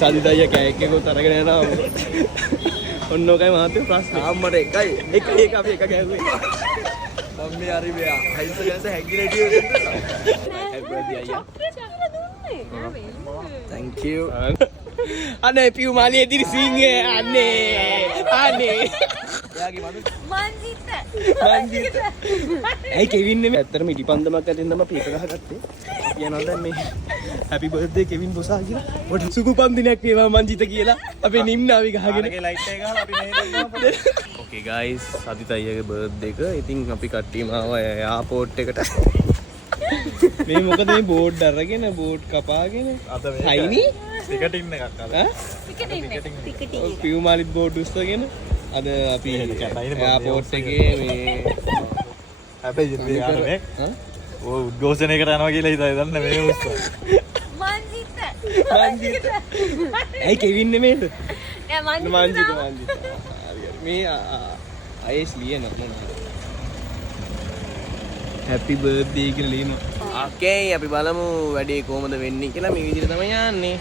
සදිතය කෑක්කෙකුත් අරගෙන යනවා. ඔන්න ඔකයි මහත්තයෝ ප්‍රශ්නේ. ආම්මට එකයි අපි එක ගැහුවේ. මම මේ හරි මෙයා හයිස ගැස හැංගිලා හිටියේ. Thank you. අනේ පියු මාලියේ දිරි සිංහේ අනේ. එයාගේ මනුස්ස මන්දිත. ඇයි කෙවින් නෙමෙයි. ඇත්තටම ඉටිපන්දමක් අතින් තමයි අපි එක ගහගත්තේ. කියනවා දැන් මේ happy birthday කෙවින් බොසා කියලා. පොඩි සුබ පන්දිනයක් වේවා මන්දිත කියලා. අපි නිම්නාවි ගහගෙන. ආරගේ ලයිට් එක ගහලා අපි මේ Okay guys, සදිතයිගේ birthday එක. ඉතින් අපි කට්ටියම ආවා එයාපෝට් එකට. මේ මොකද මේ බෝඩ් අරගෙන බෝඩ් කපාගෙන අද මේ හයිනි ටිකටින් එකක් අද. ටිකටින්. පියුමාලිත් බෝඩ් උස්සගෙන අද අපි එයාපෝට් එකේ මේ හැබැයි ඉතින් යාරනේ ඔය උද්ඝෝෂණයකට යනවා කියලා හිතයි දන්න මේ උස්ස. මන්දිත. ඇයි කෙවින් නෙමෙයිද? මන්දිත. මේ අයස් ලියන happy birthday කියලා ලියනවා. Okay අපි බලමු වැඩේ කොහොමද වෙන්නේ කියලා. මේ විදිහට තමයි යන්නේ.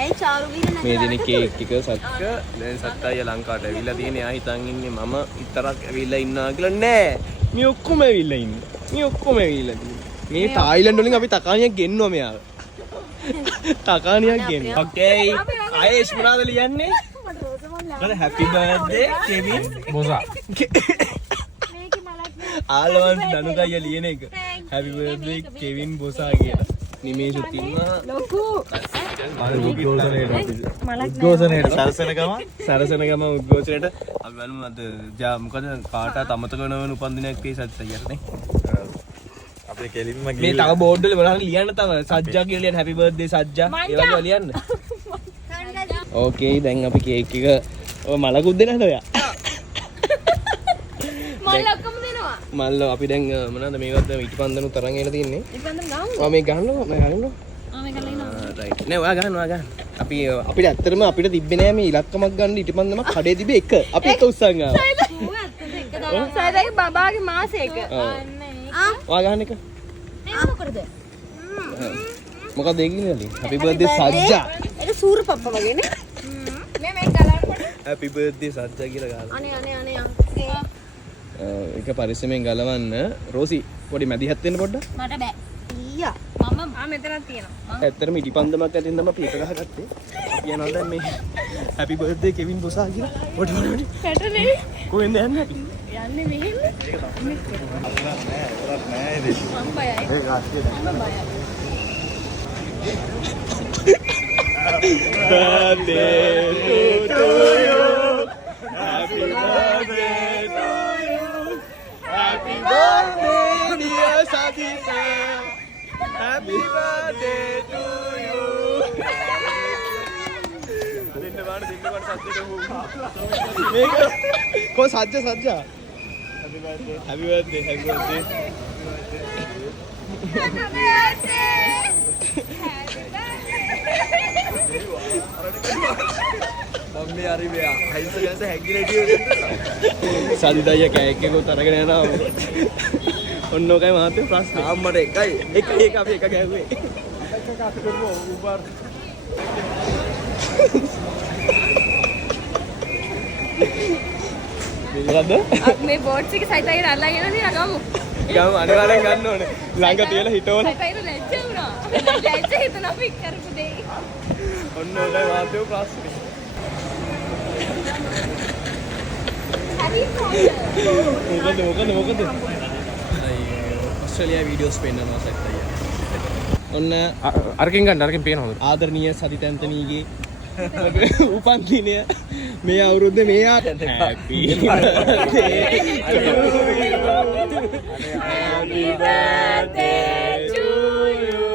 ඇයි චාරුවීර නැගලා මේ දින කේක් ටික සත්ක දැන් සත්තය ලංකාවට ඇවිල්ලා තියෙන්නේ. ආ හිතන් ඉන්නේ මම විතරක් ඇවිල්ලා ඉන්නවා කියලා නෑ. මේ ඔක්කොම ඇවිල්ලා ඉන්නේ. මේ ඔක්කොම ඇවිල්ලා තියෙන්නේ. මේ තායිලන්ඩ් වලින් අපි තකානියක් ගෙන්නවා මෙයාව. තකානියක් ගෙන්නවා. Okay. ආයෙත් මොනවද ලියන්නේ? මට happy birthday කෙවින් බොසා. ආලවන්ස් දනුකය ලියන එක. happy birthday කෙවින් බොසා කියලා. නිමේෂුත් ඉන්නවා. ලොකු උද්ඝෝෂණයට සරසන ගම උද්ඝෝෂණයට අපි බලමු අද මොකද කාටවත් අමතක වෙන උපන්දිනයක් ඒ සත්‍යයට නේ. අපේ කෙලින්ම මේ තව බෝඩ් වල මොනවද ලියන්න තව සජ්ජා කියලා ලියන්න happy birthday සජ්ජා ඒ වගේ ලියන්න. ඕකේ දැන් අපි කේක් එක ඔය මලකුත් දෙනවද ඔයා? මල් ඔක්කොම දෙනවා. මල්ල අපි දැන් මොනවද මේවත් ඉටිපන්දනු තරන් එලා තින්නේ. ඉතින් ගමු. ඔයා මේ ගන්නකො මම ගන්නකො. මේ ගල්ලා ඉනවා. රයිට්. නෑ ඔයා ගන්න. අපි අපිට ඇත්තටම අපිට තිබ්බේ නෑ මේ ඉලක්කමක් ගන්න ඉටිපන්දමක් කඩේ තිබ්බේ එක. අපි එක උස්සන් ආවා. සයිදගේ බබාගේ මාසෙක. ඔයා ගන්න එක. මේ මොකටද? මොකක්ද ඒ කියන්නේ? happy birthday සජ්ජා. ඒක සූර පප්පා වගේනේ. මේ ගලන්න පොඩ. happy birthday සජ්ජා කියලා ගාලා. අනේ ඒක පරිස්සමෙන් ගලවන්න. රෝසි පොඩි මැදිහත් වෙන්න පොඩ්ඩක්. මට බෑ. ඊයා. මම මෙතනක් තියෙනවා. ඇත්තටම ඉටිපන්දමක් අතින් තමයි අපි එක ගහගත්තේ. කියනවා දැන් මේ happy birthday කෙවින් බොසා කියලා. පොඩි පැටනේ. කොහෙන්ද යන්නේ අපි? යන්නේ මෙහෙම. නෑ ඉතින්. මම බයයි. ඒක ආස්තිය මම බයයි. birthday to you. Happy birthday to you. Happy birthday dear Sadita. Happy birthday to you. දෙන්න බාන සද්දට මේක කො සජ්ජා happy birthday happy birthday happy birthday මම මේ හරි මෙයා හයිස ගැස හැංගිලා හිටියේ. සදිතය කෑක්කෙකුත් අරගෙන යනවා. ඔන්න ඔකයි මහත්තයෝ ප්‍රශ්නේ. ආම්මට එකයි අපි එක ගැහුවේ. මොකද්ද? මේ බෝඩ්ස් එක සයිතයිට අල්ලගෙන තියලා ගමු. ගම අනිවාර්යෙන් ගන්න ඕනේ. ළඟ තියලා හිටවල. සයිතයිට ලැජ්ජ වුණා. ලැජ්ජ හිතනවා පික් කරපු දෙයි. ඔන්න ඔකයි මහත්තයෝ ප්‍රශ්නේ. හරි මොකද? ඔස්ට්‍රේලියා වීඩියෝස් පෙන්නනවා සයිතයි. ඔන්න අරකින් ගන්න අරකින් පේනවා. ආදරණීය සදිත ඇන්තනීගේ උපන්දිනය මේ අවුරුද්දේ මෙයාට happy birthday to you.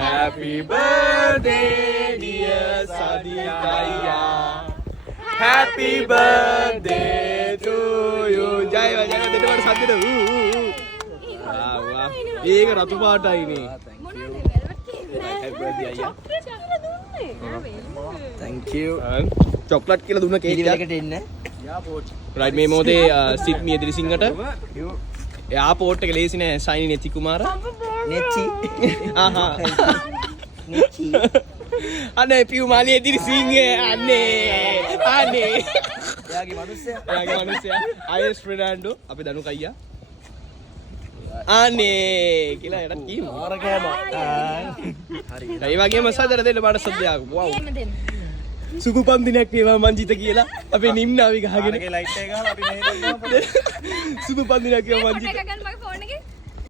Happy birthday dear Saditaya. Happy birthday to you. ජය වේවා දෙන්නට සද්දෙට ආවා. ඒක රතු පාටයිනේ. Happy birthday අයියා. Thank you. චොක්ලට් කියලා දුන්න කේක් එකට එන්න. රයිට් මේ මොහොතේ සිඩ්නි එදිරිසිංහට එයාපෝට් එක ලේසි නෑ සයිනි නෙති කුමාර නෙච්චි. ආහා අනේ පියු මාලියේ දිරි සිංහේ අනේ එයාගේ මිනිස්සයා අයස් ෆෙර්නැන්ඩෝ අපි දනු කයියා අනේ කියලා එකට කීමු ආර කෑම. හරි ඒ වගේම සදර දෙන්න බඩ සද්දයක් වව් එහෙම දෙන්න. සුබ පන්දිනයක් වේවා මංජිත කියලා අපේ නිම්නාවි ගහගෙන ආරගේ ලයිට් එක ගහලා අපි මෙහෙ ගන්නවා. සුබ පන්දිනයක් වේවා ෆෝන් මංජිත එක ගන්න මගේ ෆෝන් එකේ.